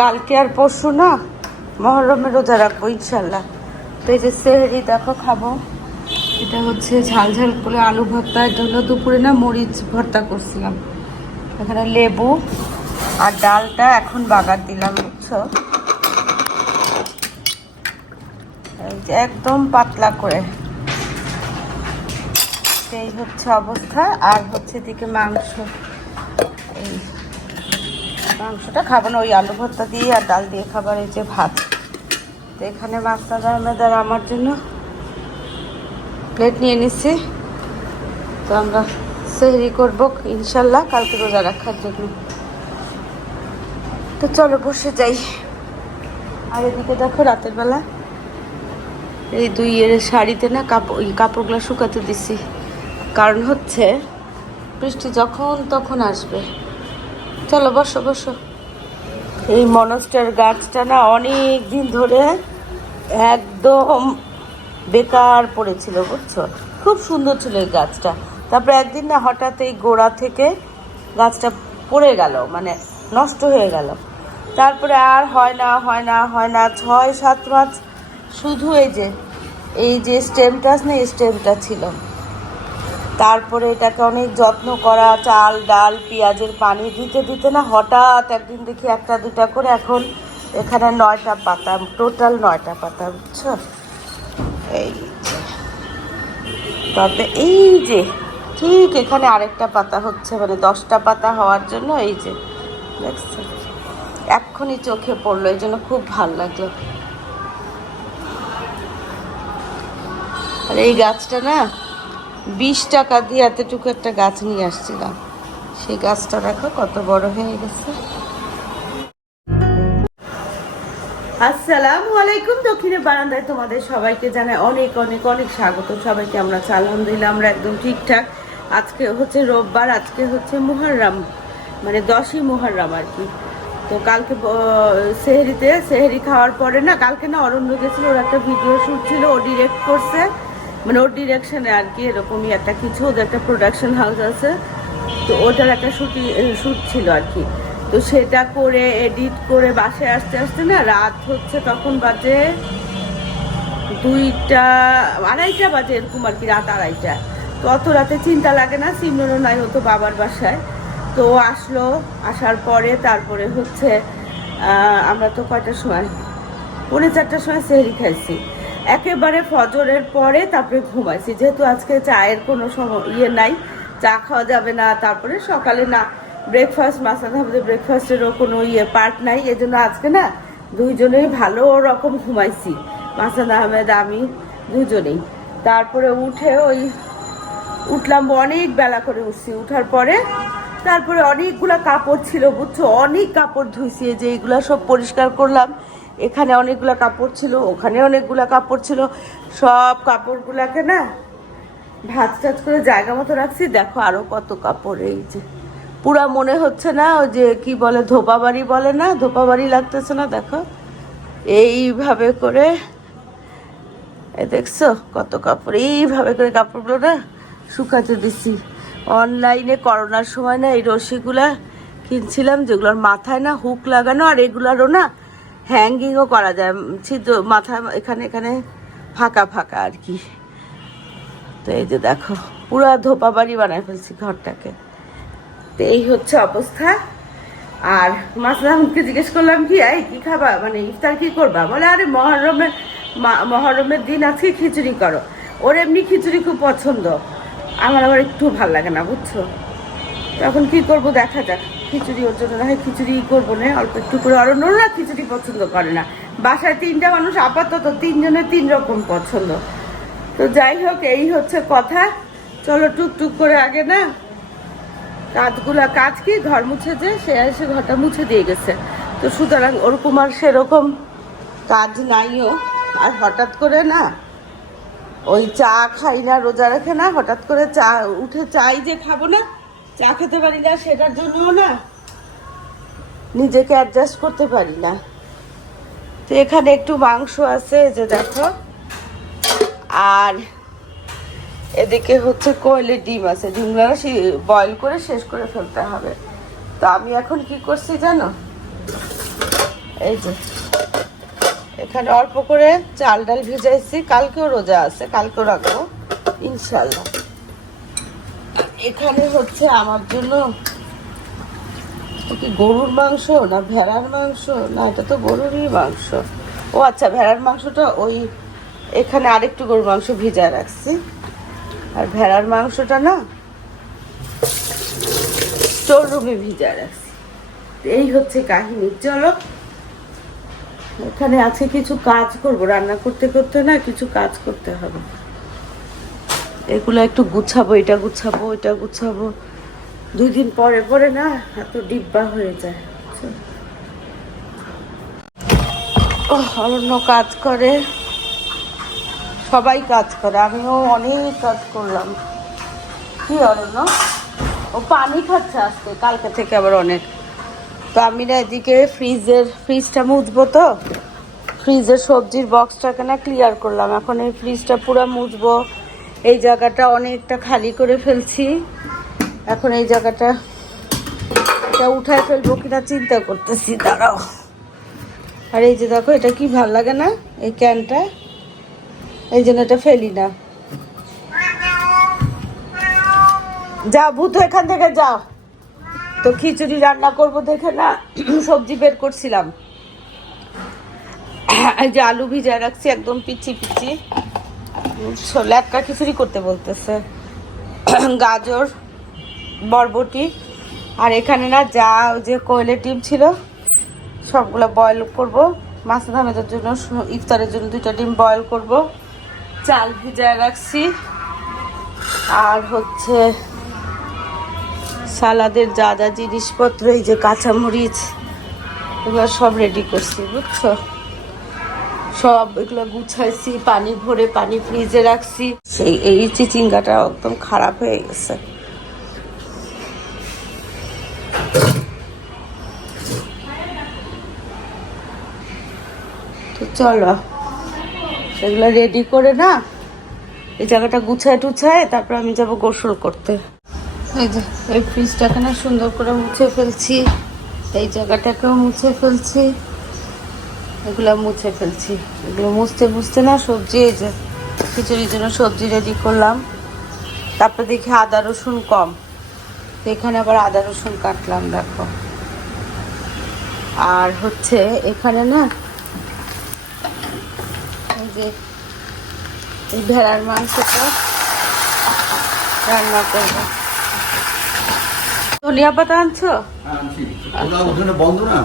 কালকে আর পরশু না মহরমের রোজা রাখব ইনশাল্লাহ তো এই যে সেহরি দেখো খাব। এটা হচ্ছে ঝাল ঝাল করে আলু ভর্তা, এটা হলো দুপুরে না মরিচ ভর্তা করছিলাম। এখানে লেবু আর ডালটা এখন বাগার দিলাম, বুঝছ? একদম পাতলা করে। এই হচ্ছে অবস্থা, আর হচ্ছে এদিকে মাংস। মাংসটা খাব না ওই আলু ভর্তা দিয়ে আর ডাল দিয়ে খাবার, এই যে ভাত। তো এখানে মাস্টার আহমেদ আর আমার জন্য প্লেট নিয়ে নিচ্ছি। তো আমরা সেহরি করব, ইনশাল্লাহ, কালকে রোজা রাখার জন্য। তো চলো, বসে যাই। আর এদিকে দেখো, রাতের বেলা এই দুই এর শাড়িতে না কাপড় কাপড়গুলো শুকাতে দিছি। কারণ হচ্ছে, বৃষ্টি যখন তখন আসবে। চলো, বসো বসো। এই মনস্টার গাছটা না অনেক দিন ধরে একদম বেকার পড়েছিল, বুঝছ? খুব সুন্দর ছিল এই গাছটা। তারপরে একদিন না হঠাৎ এই গোড়া থেকে গাছটা পড়ে গেল মানে নষ্ট হয়ে গেল। তারপরে আর হয় না হয় না হয় না, ছয়, সাত মাস শুধু এই যে এই যে স্টেমটা না স্টেমটা ছিল। তারপরে এটাকে অনেক যত্ন করা, চাল, ডাল, পেঁয়াজের পানি দিতে দিতে না হঠাৎ একদিন দেখি একটা, দুটা করে এখন এখানে নয়টা পাতা, টোটাল নয়টা পাতা, বুঝছ? এই। তবে এই যে, ঠিক এখানে আরেকটা পাতা হচ্ছে মানে দশটা পাতা হওয়ার জন্য এই যে, দেখছ? এক্ষুনি চোখে পড়ল, এই জন্য খুব ভালো লাগল। আর এই গাছটা না বিশ টাকা দিয়ে এতটুকু একটা গাছ নিয়ে আসছিলাম। সেই গাছটা দেখো কত বড় হয়ে গেছে। আসসালামু আলাইকুম, দক্ষিণের বারান্দায় তোমাদের সবাইকে জানাই অনেক অনেক অনেক স্বাগত। সবাইকে আমরা আছি। আলহামদুলিল্লাহ আমরা একদম ঠিকঠাক। আজকে হচ্ছে রোববার, আজকে হচ্ছে মুহররম মানে দশই মুহররম আর কি। তো কালকে সেহরিতে, সেহরি খাওয়ার পরে না, কালকে না অরণ্য গেছিল, ওর একটা ভিডিও শ্যুট ছিল, ও ডিরেক্ট করছে। মানে ওর ডিরেকশনে আর কি এরকমই একটা কিছু, ওদের একটা প্রোডাকশন হাউস আছে। তো ওটার একটা শুটিং শ্যুট ছিল আর কি। তো সেটা করে এডিট করে বাসায় আসতে আসতে না রাত হচ্ছে তখন বাজে দুইটা, আড়াইটা বাজে এরকম আর কি, রাত আড়াইটা। তো অত রাতে চিন্তা লাগে না, সিমরনও নাই হতো বাবার বাসায়। তো আসলো, আসার পরে তারপরে হচ্ছে আমরা তো কয়টার সময়? পৌনে চারটার সময় সেহরি খাইছি। একেবারে ফজরের পরে তারপরে ঘুমাইছি। যেহেতু আজকে চায়ের কোনো ইয়ে নাই, চা খাওয়া যাবে না, তারপরে সকালে না ব্রেকফাস্ট মাসাদ আমাদের ব্রেকফাস্টেরও কোনো ইয়ে পার্ট নাই। এজন্য আজকে না দুইজনেই ভালো রকম ঘুমাইছি। মাসাদ আহমেদ, আমি দুজনেই। তারপরে উঠে ওই উঠলাম, অনেক বেলা করে উঠছি। উঠার পরে তারপরে অনেকগুলা কাপড় ছিল, বুঝছ? অনেক কাপড় ধুইছি যে এইগুলা সব পরিষ্কার করলাম। এখানে অনেকগুলো কাপড় ছিল, ওখানে অনেকগুলো কাপড় ছিল। সব কাপড়গুলাকে না ভাজ টাজ করে জায়গা মতো রাখছি। দেখো আরও কত কাপড় এই যে। পুরা মনে হচ্ছে না ওই যে কি বলে ধোপা বাড়ি বলে না? ধোপা বাড়ি লাগতেছে না, দেখো। এইভাবে করে দেখছ কত কাপড়? এইভাবে করে কাপড়গুলো না শুকাতে দিছি। অনলাইনে করোনার সময় না এই রশিগুলা কিনছিলাম, যেগুলোর মাথায় না হুক লাগানো আর এগুলারও না হ্যাঙ্গিংও করা যায়। ছিদ্র, মাথা এখানে এখানে ফাঁকা ফাঁকা আর কি। তো এই যে দেখো, পুরা ধোপা বাড়ি বানায় ফেলছি ঘরটাকে। তো এই হচ্ছে অবস্থা। আর মাসলামকে জিজ্ঞেস করলাম, কি, এই কি খাবা? মানে ইফতার কি করবা? বলে, আরে মহরমের মহরমের দিন আজকে খিচুড়ি করো। ওর এমনি খিচুড়ি খুব পছন্দ। আমার আবার একটু ভালো লাগে না, বুঝছ? তখন কি করব, দেখা যাক। খিচুড়ি ওর জন্য হয় খিচুড়ি করব না, অল্প একটু করে। অরণ্য না খিচুড়ি পছন্দ করে না। বাসায় তিনটা মানুষ আপাতত তিনজনের তিন রকম পছন্দ। তো যাই হোক, এই হচ্ছে কথা। চলো টুকটুক করে আগে না, কাজগুলা কাজ কি, ঘর মুছে যে, সে এসে ঘরটা মুছে দিয়ে গেছে। তো সুতরাং ওরকম আর সেরকম কাজ নাইও। আর হঠাৎ করে না, ওই চা খাই না, রোজা রাখে না, হঠাৎ করে চা, উঠে চাই যে খাব না চা খেতে পারি না, সেটার জন্যও না। নিজেকে অ্যাডজাস্ট করতে পারি না। তো এখানে একটু মাংস আছে যে দেখো। আর এদিকে হচ্ছে কোয়েলের ডিম আছে। ডিমগুলো বয়েল করে শেষ করে ফেলতে হবে। তো আমি এখন কি করছি জানো? এই যে। এখানে অল্প করে চাল ডাল ভিজাইছি। কালকেও রোজা আছে, কালকেও রাখব ইনশাল্লাহ এখানে হচ্ছে আমার জন্য কি গরুর মাংস না ভেড়ার মাংস? না, এটা তো গরুরই মাংস। ও আচ্ছা ভেড়ার মাংসটা ওই এখানে আরেকটু গরুর মাংস ভিজা রাখছি। আর ভেড়ার মাংসটা না স্টোর রুমে ভিজায় রাখছি। এই হচ্ছে কাহিনী। চলো, এখানে আজকে কিছু কাজ করব। রান্না করতে করতে না কিছু কাজ করতে হবে। এগুলো একটু গুছাবো, এটা গুছাবো এটা গুছাবো। দুই দিন পরে পরে না, এত ডিব্বা হয়ে যায়। অরণ্য কাজ করে। সবাই কাজ করে, আমিও অনেক কাজ করলাম। কি অরণ্য? ও পানি খাচ্ছে আজকে, কালকে থেকে আবার অনেক। তো আমি না এদিকে ফ্রিজের, ফ্রিজটা মুছবো তো। ফ্রিজের সবজির বক্সটাকে না ক্লিয়ার করলাম। এখন এই ফ্রিজটা পুরো মুছবো। এই জায়গাটা অনেকটা খালি করে ফেলছি। এখন এই জায়গাটা এটা উঠায় ফেলব কিনা চিন্তা করতেছি, দাঁড়াও। আর এই যে দেখো, এটা কি ভালো লাগে না? এই ক্যানটা। এই জন্য এটা ফেলি না। যা ভূত এখান থেকে যাও তো খিচুড়ি রান্না করব দেখে না, সবজি বের করছিলাম। এই যে আলু ভিজায় রাখছি, একদম পিচি পিচি ল্যাটকা খিচুড়ি করতে বলতেছে। গাজর, বরবটি, আর এখানে না যা যে কোয়েলের ডিম ছিল, সবগুলো বয়েল করব। মাছ ধামেদের জন্য ইফতারের জন্য দুইটা ডিম বয়েল করব। চাল ভিজায় রাখছি। আর হচ্ছে সালাদের যা যা জিনিসপত্র, এই যে কাঁচামরিচ, এগুলো সব রেডি করছি, বুঝছ? সব এগুলো গুছাইছি, পানি ভরে পানি ফ্রিজে রাখছি। সেই এই চিচিঙ্গাটা একদম খারাপ হয়ে গেছে। তো চলো, এগুলো রেডি করে না, এই জায়গাটা গুছায় টুছায় তারপর আমি যাব গোসল করতে। এই যে, এই ফ্রিজটাকে না সুন্দর করে মুছে ফেলছি, এই জায়গাটাকেও মুছে ফেলছি। এগুলো মুছে ফেলছি। এগুলো মুছতে মুছতে না সবজি এই যে খিচুড়ির জন্য সবজি রেডি করলাম। তারপর দেখি আদা, রসুন কম। এখানে আবার আদা, রসুন কাটলাম, দেখো। আর হচ্ছে এখানে না এই যে এই ভেড়ার মাংসটা রান্না করব। ধনিয়া পাতা আনছো? বন্ধ না?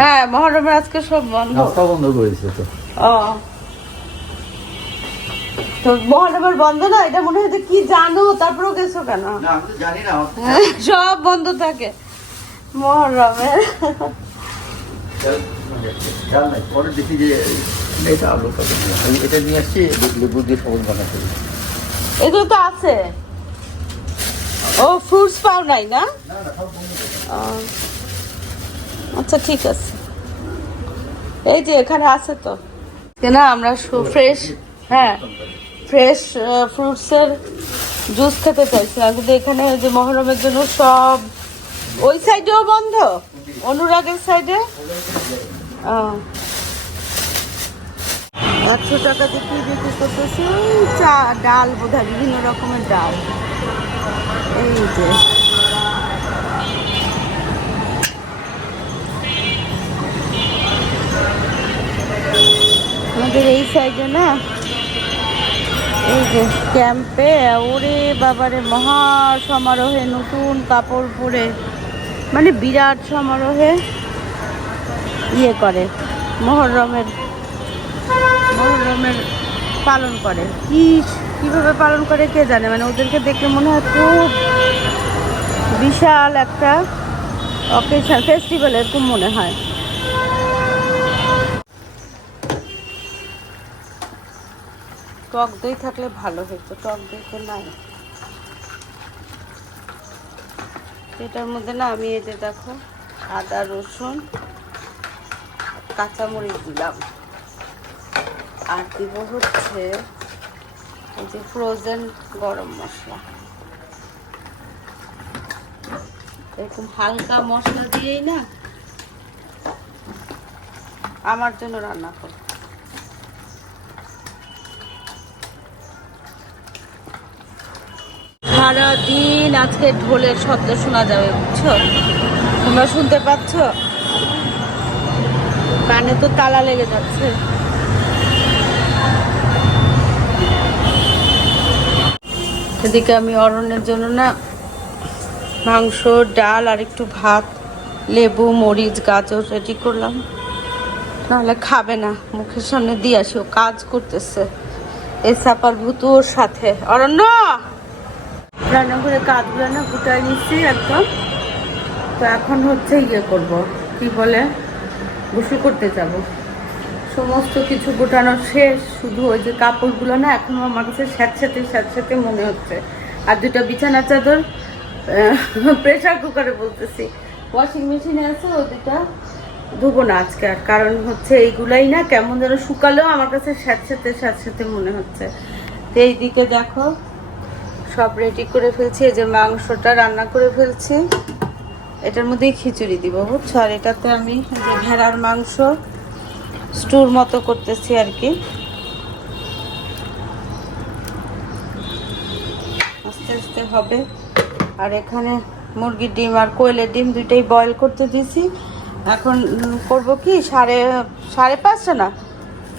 হ্যাঁ মহরমের আজকে সব বন্ধ। বন্ধ করেছে তো। ও। তো মহানগর বন্ধ না? এটা মনে হয় কি জানো? তারপরেও গেছো কেন? না আমি তো জানি না। হ্যাঁ, সব বন্ধ থাকে। মহরমের। পরে দেখি যে এটা আলু এটা নিয়ে আসছি লেবু দিয়ে সবুজ বানাতে। এগুলো তো আছে। ও ফ্রুটস পাও নাই না? আচ্ছা ঠিক আছে। এই যে, এখানে আছে তো। না, আমরা ফ্রেশ হ্যাঁ ফ্রেশ ফ্রুটসের জুস খেতে চাইছিলাম কিন্তু এখানে যে মহরমের জন্য সব ওই সাইডেও বন্ধ? অনুরাগের সাইডে একশো টাকা দিয়ে বিক্রি করতেছে? চা, ডাল বোধ বিভিন্ন রকমের ডাল। এই যে। আমাদের এই সাইডে না, এই যে ক্যাম্পে ওরে বাবারে, মহা সমারোহে নতুন কাপড় পরে মানে বিরাট সমারোহে ইয়ে করে, মহরমের মহরমের পালন করে। কি কীভাবে পালন করে কে জানে? মানে ওদেরকে দেখে মনে হয় খুব বিশাল একটা অকেশন ফেস্টিভ্যাল এরকম মনে হয়। টক দই থাকলে ভালো হতো, টক দই তো নাই। এটার মধ্যে না আমি যে দেখো, আদা, রসুন, কাঁচামরিচ দিলাম। আর দিব হচ্ছে এই যে ফ্রোজেন গরম মশলা। এরকম হালকা মশলা দিয়েই না আমার জন্য রান্না কর। সারাদিন আজকে ঢোলের শব্দ শোনা যাবে, বুঝছ? তোমরা শুনতে পাচ্ছ? কানে তো তালা লেগে যাচ্ছে। এদিকে আমি অরণ্যের জন্য না মাংস, ডাল আর একটু ভাত, লেবু, মরিচ, গাজর রেডি করলাম। নাহলে খাবে না, মুখের সামনে দিয়ে আসি, ও কাজ করতেছে। এই সাপার ভুতু ওর সাথে। অরণ্য! রান্না করে কাজগুলো না গুটাই নিচ্ছি একদম। তো এখন হচ্ছে ইয়ে করব, কি বলে, গোসল করতে যাব। সমস্ত কিছু গোটানো শেষ। শুধু ওই যে কাপড়গুলো না, এখনও আমার কাছে স্যাঁতস্যাঁতে স্যাঁতস্যাঁতে মনে হচ্ছে। আর দুটো বিছানা চাদর প্রেশার কুকারে বলতেছি। ওয়াশিং মেশিনে আছে ওই দুটা ধুবো না আজকে আর। কারণ হচ্ছে এইগুলাই না কেমন যেন শুকালেও আমার কাছে স্যাঁতস্যাঁতে স্যাঁতস্যাঁতে মনে হচ্ছে। তো এইদিকে দেখো, সব রেডি করে ফেলছি। এই যে মাংসটা রান্না করে ফেলছি। এটার মধ্যেই খিচুড়ি দিব, বুঝছ? আর এটাতে আমি ভেড়ার মাংস স্টুর মতো করতেছি আর কি। আস্তে আস্তে হবে। আর এখানে মুরগির ডিম আর কোয়েলের ডিম দুইটাই বয়েল করতে দিয়েছি এখন করব কি, সাড়ে সাড়ে পাঁচটা না,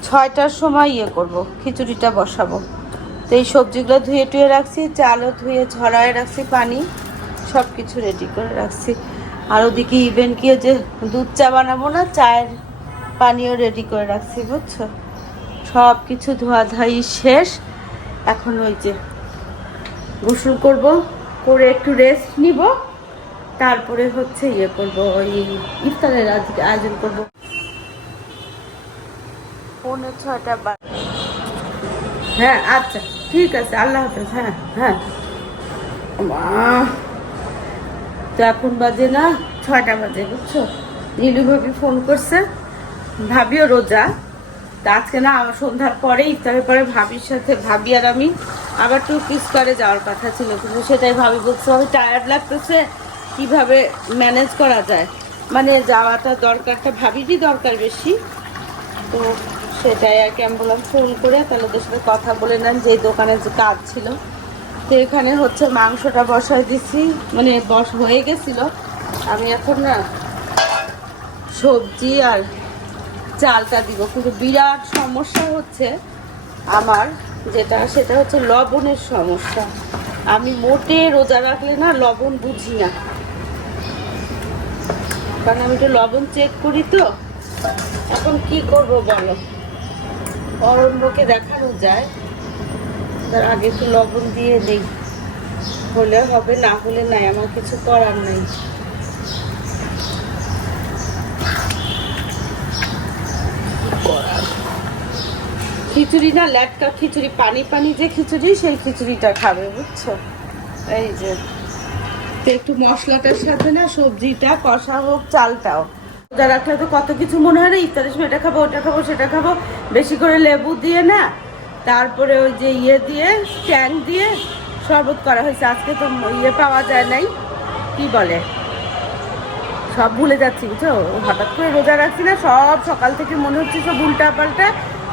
ছয়টার সময় ইয়ে করব, খিচুড়িটা বসাবো। তো এই সবজিগুলো ধুয়ে টুয়ে রাখছি, চালও ধুয়ে ঝরায় রাখছি, পানি সব কিছু রেডি করে রাখছি। আর ওদিকে ইভেন কি যে দুধ চা বানাবো না, চায়ের পানিও রেডি করে রাখছি, বুঝছ? সব কিছু ধোয়াধাই শেষ। এখন ওই যে গোসল করব, করে একটু রেস্ট নিব। তারপরে হচ্ছে ইয়ে করব, ওই ইফতারের আয়োজন করব। পৌনে ছয়টা হ্যাঁ আচ্ছা ঠিক আছে, আল্লাহ হাফেজ হ্যাঁ হ্যাঁ। তো এখন বাজে না, ছয়টা বাজে, বুঝছ? নীলু ভাবি ফোন করছে। ভাবিও রোজা। তা আজকে না, সন্ধ্যার পরে, ইফতারের পরে ভাবির সাথে, ভাবি আর আমি আবার টু করে যাওয়ার কথা ছিল। কিন্তু সেটাই ভাবি বলছে, আমি টায়ার্ড লাগতেছে, কীভাবে ম্যানেজ করা যায়? মানে যাওয়াটা দরকারটা ভাবিরই দরকার বেশি। তো সেটাই আর কি, আমি বললাম ফোন করে তাহলে ওদের সাথে কথা বলে নেন, যে দোকানে যে কাজ ছিল। তো এখানে হচ্ছে মাংসটা বসায় দিছি মানে বস হয়ে গেছিল। আমি এখন না, সবজি আর চালটা দিব। কিন্তু বিরাট সমস্যা হচ্ছে আমার, যেটা, সেটা হচ্ছে লবণের সমস্যা। আমি মোটে রোজা রাখলে না লবণ বুঝি না। কারণ আমি একটু লবণ চেক করি তো। এখন কি করব বলো? অরণ্যকে দেখানো যায়। তার আগে একটু লবণ দিয়ে দিই। হলে হবে, না হলে নাই, আমার কিছু করার নাই। খিচুড়ি না ল্যাটকা খিচুড়ি, পানি পানি যে খিচুড়ি, সেই খিচুড়িটা খাবে, বুঝছ? এই যে, তো একটু মশলাটার সাথে না, সবজিটা, কষা হোক, চালটাও। রোজা রাখলে তো কত কিছু মনে হয় না ইফতারের সময় এটা খাব, ওটা খাব, সেটা খাব, বেশি করে লেবু দিয়ে না, তারপরে ওই যে ইয়ে দিয়ে, ট্যাং দিয়ে শরবত করা হয়েছে। আজকে তো ইয়ে পাওয়া যায় নাই, কি বলে? সব ভুলে যাচ্ছি, বুঝছ? হঠাৎ করে রোজা রাখছি না, সব সকাল থেকে মনে হচ্ছে সব উল্টা পাল্টা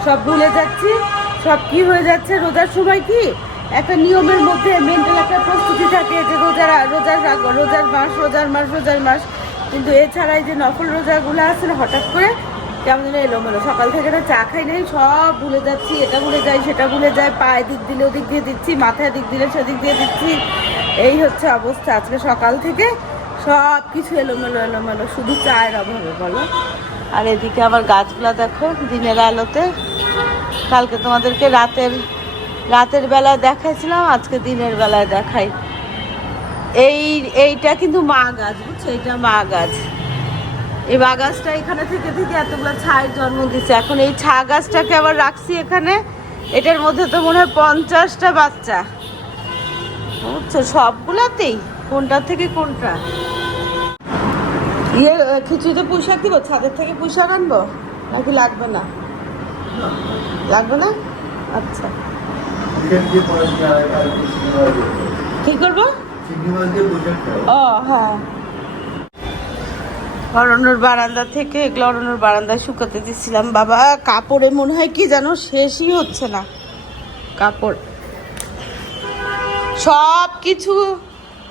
সব ভুলে যাচ্ছি। সব কি হয়ে যাচ্ছে? রোজার সময় কি? একটা নিয়মের মধ্যে মেন্টাল একটা প্রস্তুতি থাকে যে রোজার রোজার রোজার মাস রোজার মাস রোজার মাস। কিন্তু এছাড়াই যে নকল রোজাগুলো আছে না, হঠাৎ করে কেমন যেন এলোমেলো। সকাল থেকে না চা খাই নাই, সব ভুলে যাচ্ছি, এটা ভুলে যাই, সেটা ভুলে যাই পায়ে দিক দিলে ওদিক দিয়ে দিচ্ছি মাথায় দিক দিলে সেদিক দিয়ে দিচ্ছি। এই হচ্ছে অবস্থা। আজকে সকাল থেকে সব কিছু এলোমেলো এলোমেলো, শুধু চায়ের অভাবে, বলো। আর এদিকে আবার গাছগুলা দেখো, দিনের আলোতে। কালকে তোমাদেরকে রাতের রাতের বেলায় দেখাইছিলাম, আজকে দিনের বেলায় দেখাই। এই, এইটা কিন্তু মা গাছ, বুঝছ? এটা মা গাছ। এই মা গাছটা এখানে থেকে থেকে এতগুলো ছায়ের জন্ম দিচ্ছে এখন এই ছা গাছটাকে আবার রাখছি এখানে। এটার মধ্যে তো মনে হয় পঞ্চাশটা বাচ্চা। বুঝছ? সবগুলাতেই। কোনটা থেকে কোনটা? ইয়ে খিচুড়িতে পুঁই শাক দিব? ছাদের থেকে পুঁই শাক আনব? নাকি লাগবে না? লাগবে না? আচ্ছা। কি করব? ও হ্যাঁ। অরণ্যর বারান্দা থেকে এগুলো অরণ্যর বারান্দায় শুকাতে দিচ্ছিলাম বাবা কাপড়ে মনে হয় কি জানো শেষই হচ্ছে না। কাপড়। সব কিছু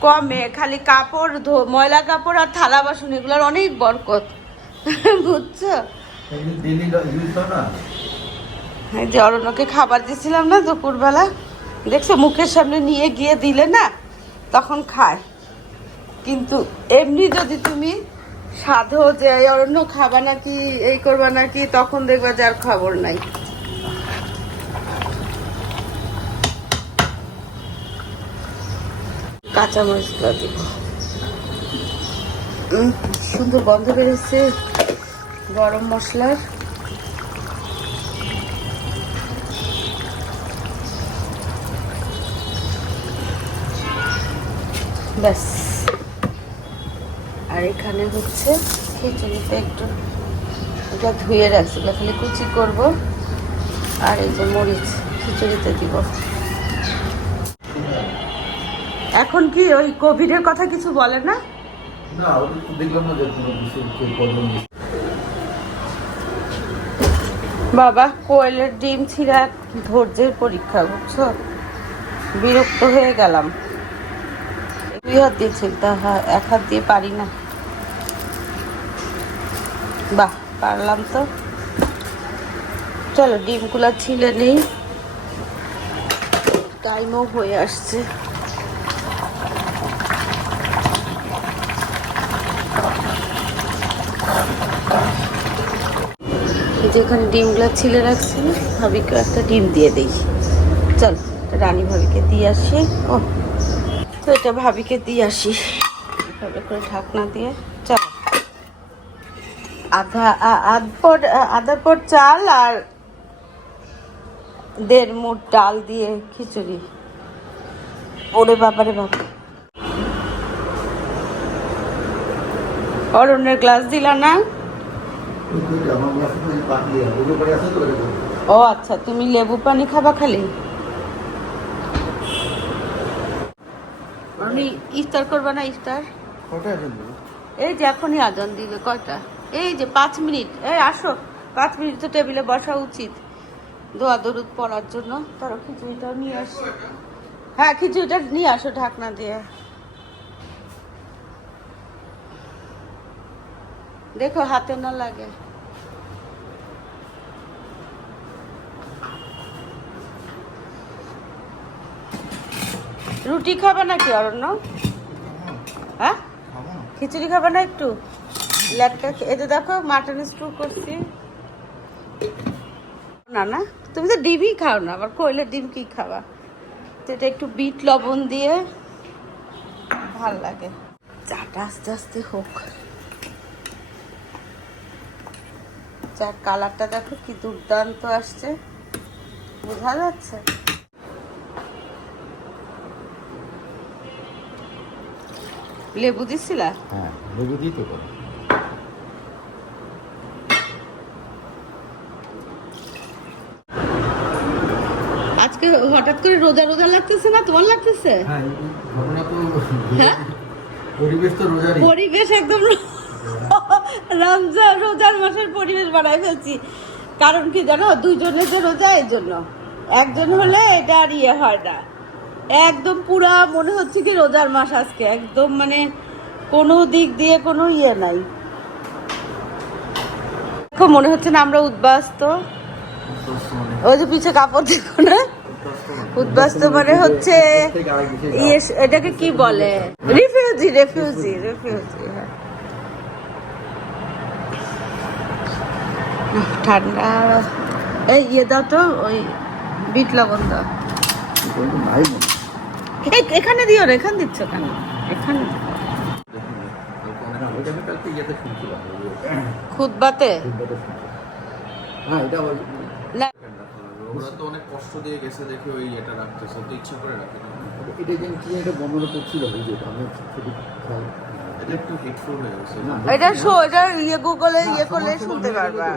কমে খালি কাপড় ধো- ময়লা কাপড় আর থালা বাসন এগুলোর অনেক বরকত। বুঝছ? এই যে অরণ্যকে খাবার দিছিলাম না দুপুরবেলা, দেখছ মুখের সামনে নিয়ে গিয়ে দিলে না, তখন খায়। কিন্তু এমনি যদি তুমি সাধো যে এই অরণ্য খাবা নাকি, এই করবা নাকি, তখন দেখবা যার খবর নাই। কাঁচা মরিচগুলো দিব সুন্দর গন্ধ বেরোচ্ছে গরম মশলার। ব্যাস। আর এখানে হচ্ছে খিচুড়িতে একটু এটা ধুয়ে রাখছি খালি কুচি করব। আর এই যে মরিচ খিচুড়িতে দিব। এখন কি ওই কোভিডের কথা কিছু বলে না। বাবা কোয়েলের ডিম ছিঁড়া ধৈর্যের পরীক্ষা বুঝছ? বিরক্ত হয়ে গেলাম। দুই হাত দিয়ে ছিলতে হয়, এক হাত দিয়ে পারি না। বাহ, পারলাম তো। চলো, ডিমগুলো ছিলে নেই। টাইমও হয়ে আসছে। যেখানে ডিমগুলো ছিলে রাখছি, ভাবিকে একটা ডিম দিয়ে দিই। চল, রানী ভাবিকে দিয়ে আসি। ও তো এটা ভাবিকে দিয়ে আসি। এভাবে করে ঢাকনা দিয়ে। চল। আধা আ- আধ পট চাল আর দেড় মুঠ ডাল দিয়ে খিচুড়ি। ওরে বাবারে বাবা। অরণ্যের গ্লাস দিলা না। ও আচ্ছা তুমি লেবু পানি খাবা খালি? আমি ইফতার করবা না ইফতার? এই যে এখনই আজান দিবে কয়টা? এই যে পাঁচ মিনিট এই আসো। পাঁচ মিনিট তো টেবিলে বসা উচিত। দোয়া দরুদ পড়ার জন্য। তারা খিচুড়িটাও নিয়ে আসো। হ্যাঁ খিচুড়িটা নিয়ে আসো ঢাকনা দিয়ে। দেখো হাতে না লাগে। রুটি খাবে নাকি অরণ্য? হ্যাঁ? খিচুড়ি খাবে না একটু? লেটকা এতে দেখো মাটন স্টু করছি। না না, তুমি তো ডিমই খাও না, আবার কইলে ডিম কি খাবা? তো এটা একটু বিট, লবণ দিয়ে ভালো লাগে। চাটা আস্তে আস্তে হোক। চার কালারটা দেখো কি দুর্দান্ত আসছে। বোঝা যাচ্ছে? লেবু দিছিলা? হ্যাঁ লেবু দিয়ে তো করো। আজকে হঠাৎ করে রোজা রোজা লাগতেছে না? তোমার লাগতেছে? হ্যাঁ ঘটনা তো হ্যাঁ? পরিবেশ তো রোজারই। পরিবেশ একদম রমজান রোজার মাসের পরিবেশ বানাই ফেলছি। কারণ কি জানো? দুজনে যে রোজা এই জন্য। একজন হলে এটা আর ইয়ে হয় না। একদম পুরা মনে হচ্ছে কি রোজার মাস আজকে। একদম মানে কোনো দিক দিয়ে কোনো ইয়ে নাই। দেখো, মনে হচ্ছে না আমরা উদ্বাস্ত। ওই যে পিছে কাপড় দেখো না? উদ্বাস্ত মানে হচ্ছে ইয়ে এটাকে কি বলে? রিফিউজি, রেফিউজি রেফিউজি হ্যাঁ। ঠান্ডা। এই ইয়ে দাও তো, ওই বিট লবণ দাও। এখানে দিও না এখানে দিচ্ছ কেন? এখানে। খুদবাতে? হ্যাঁ এটা ওরা তো অনেক কষ্ট দিয়ে গেছে দেখে ওই এটা রাখতেছে তো ইচ্ছা করে রাখে না। এটা যেন কি বন্ধনে পড়ছিল ভিডিওটা আমি সেটি এটা একটু হেটফুল হয়ে গেছে। এটা শো এটা ইয়ে গুগলে ইয়ে করলে শুনতে পারবা।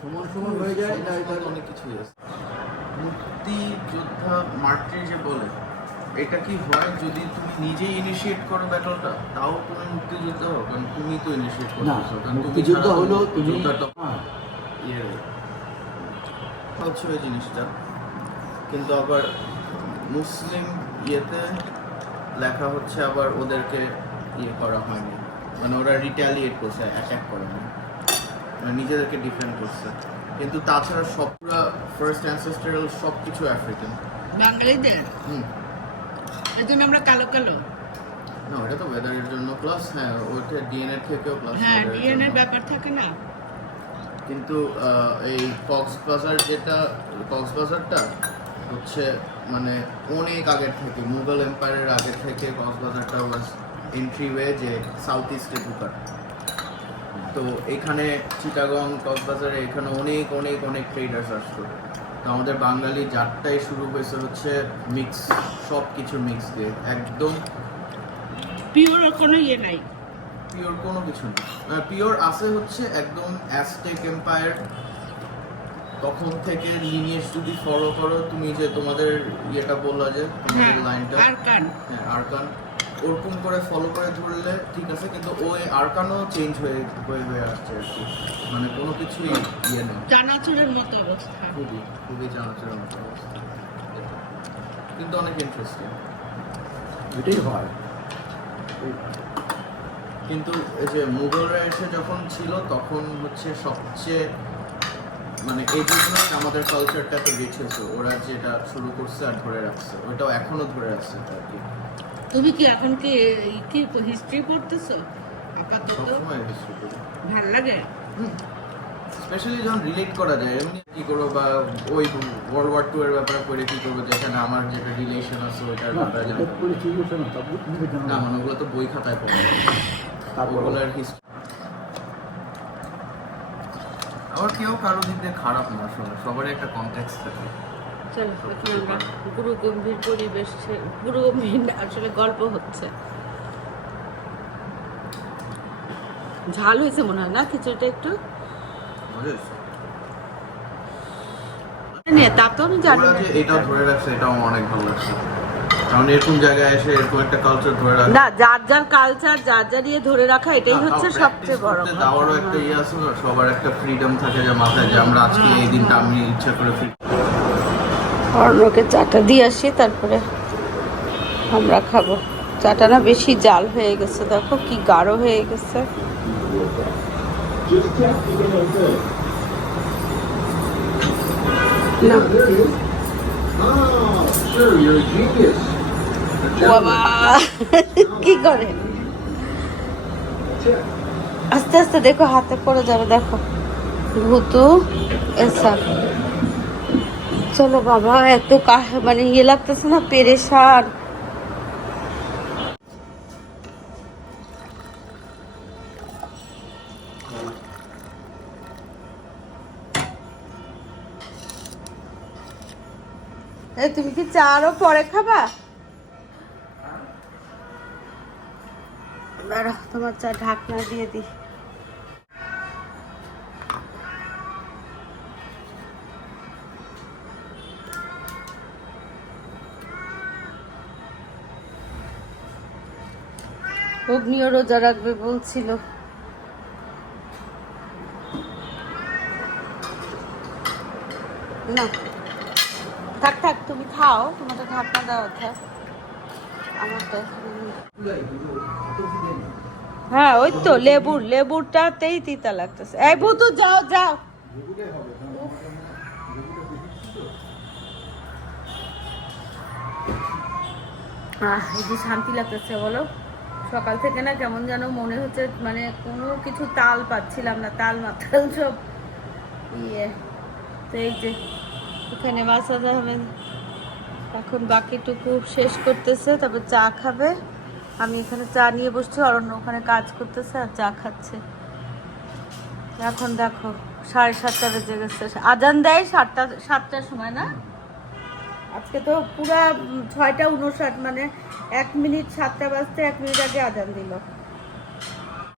সমান সমান হয়ে যায় এটা এটা অনেক কিছুই আছে। মুক্তি যোদ্ধা মার্টির যে বলে এটা কি হয় যদি তুমি নিজেই ইনিশিয়েট করো ব্যাটলটা তাও তুমি মুক্তিযুদ্ধ হও কারণ তুমি তো ইনিশিয়েট না কারণ মুক্তিযুদ্ধ হলো তুমি হ্যাঁ, ইয়ে হচ্ছে ওই জিনিসটা। কিন্তু আবার মুসলিম ইয়েতে লেখা হচ্ছে আবার ওদেরকে ইয়ে করা হয়নি। মানে ওরা রিটালিয়েট করছে অ্যাটাক করে না মানে নিজেদেরকে ডিফেন্ড করছে। কিন্তু তাছাড়া সবগুলা ফার্স্ট অ্যানসেস্টারাল সব কিছু আফ্রিকান বাঙালিদের? হুম। এই জন্য আমরা কালো কালো। না ওটা তো ওয়েদারের জন্য প্লাস হ্যাঁ ওটা ডিএনএ থেকেও প্লাস হ্যাঁ ডিএনএ ব্যাপার থাকে না। কিন্তু এই কক্সবাজার যেটা কক্সবাজারটা হচ্ছে মানে অনেক আগের থেকে মুঘল এম্পায়ারের আগে থেকে কক্সবাজারটা ওয়াজ এন্ট্রি ওয়ে যে সাউথ ইস্টে ঢুকার। তো এখানে চিটাগং কক্সবাজারে এখানে অনেক অনেক অনেক ট্রেডার্স আসতো। তো আমাদের বাঙালি যাত্রাই শুরু হয়েছে হচ্ছে মিক্স সব কিছু মিক্স দিয়ে একদম পিওর কোনো ইয়ে নাই। পিওর কোনো কিছু না পিওর আছে হচ্ছে একদম অ্যাস্টেক এম্পায়ার তখন থেকে লিনিয়েজ যদি ফলো করো তুমি যে তোমাদের ইয়েটা বললা যে তোমাদের লাইনটা আর কান হ্যাঁ আরকান ওরকম করে ফলো করে ধরলে ঠিক আছে কিন্তু ওই আরকানও চেঞ্জ হয়ে হয়ে হয়ে আসছে আর কি। মানে কোনো কিছুই ইয়ে নেই। চানাচুরের মতো অবস্থা। খুবই খুবই জানাচের মতো অবস্থা। কিন্তু অনেক ইন্টারেস্টিং এটাই হয়। কিন্তু এই যে মুঘলরা এসে যখন ছিল তখন হচ্ছে সবচেয়ে মানে এই জন্যই আমাদের কালচারটা তো হয়েছে ওরা যেটা শুরু করছে আর ধরে রাখছে ওটাও এখনও ধরে রাখছে আর কি। তুমি কি এখন কি কি হিস্ট্রি পড়তেছো? আপাতত করি ভালো লাগে? স্পেশালি যখন রিলেট করা যায় এমনি কি করব বা ওই ওয়ার্ল্ড ওয়ার টু এর ব্যাপারে পড়ে কি করব যেখানে আমার যেটা রিলেশন আছে ওইটার ব্যাপারে করে না মানে ওগুলো তো বই খাতায় পড়ে। হিস্ট্রি আবার কেউ কারও দিক দিয়ে খারাপ না আসলে সবারই একটা কনটেক্সট থাকে। চলো এখন আমরা গুরু গম্ভীর পরিবেশ গুরু গম্ভীর আসলে গল্প হচ্ছে। ঝাল হয়েছে মনে হয় না খিচুড়িটা একটু? তা তো আমি জানি ওরা না। যে এটাও ধরে রাখছে এটাও অনেক ভালো লাগছে। কারণ এরকম জায়গায় এসে এরকম একটা কালচার ধরে না যার যার কালচার যার যার ইয়ে ধরে রাখা এটাই হচ্ছে সবচেয়ে বড় একটা ইয়ে আছে সবার একটা ফ্রিডম থাকে যে মাথায় যে আমরা আজকে এই দিনটা আমি ইচ্ছা করে free- অর্ণকে চাটা দিয়ে আসি, তারপরে আমরা খাব। চাটা না বেশি জাল হয়ে গেছে, দেখো কি গাঢ় হয়ে গেছে। কি করে? আস্তে আস্তে দেখো, হাতে পড়ে যাবে, দেখো। ভুতু এসব চলো বাবা, এত মানে ইয়ে লাগতেছে না, পেরেশান। তুমি কি চা আরও পরে খাবা? তোমার চা ঢাকনা দিয়ে দিই। অগ্নিও রোজা রাখবে বলছিল থাক থাক, তুমি খাও। তোমাদের দেওয়া থাক হ্যাঁ ওই তো, লেবুর লেবুরটাতেই তিতা লাগতেছে। এই ভূতু যাও যাও। শান্তি লাগতেছে, বলো। সকাল থেকে না কেমন যেন মনে হচ্ছে মানে কোনো কিছু তাল পাচ্ছিলাম না, তাল মাতাল সব ইয়ে। তো এই যে, এখানে মাসাদ আহমেদ এখন বাকিটুকু শেষ করতেছে, তারপর চা খাবে। আমি এখানে চা নিয়ে বসছি, অরণ্য ওখানে কাজ করতেছে আর চা খাচ্ছে। এখন দেখো, সাড়ে সাতটা বেজে গেছে। আজান দেয় সাতটা, সাতটার সময় না? আজকে তো পুরা ছয়টা উনষাট মানে এক মিনিট সাতটা বাজতে এক মিনিট আগে আজান দিল।